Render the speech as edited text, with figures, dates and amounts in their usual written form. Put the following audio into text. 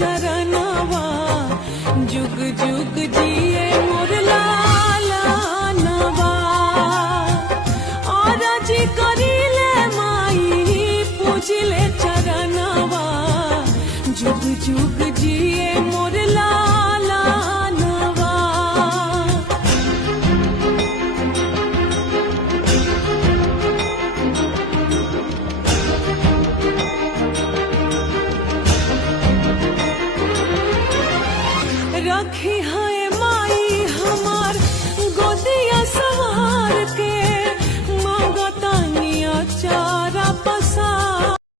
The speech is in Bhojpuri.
चरणवा जुग जुग जिए मोर लालनवा और जी करिले माई पूजिले चरणवा जुग जुग जी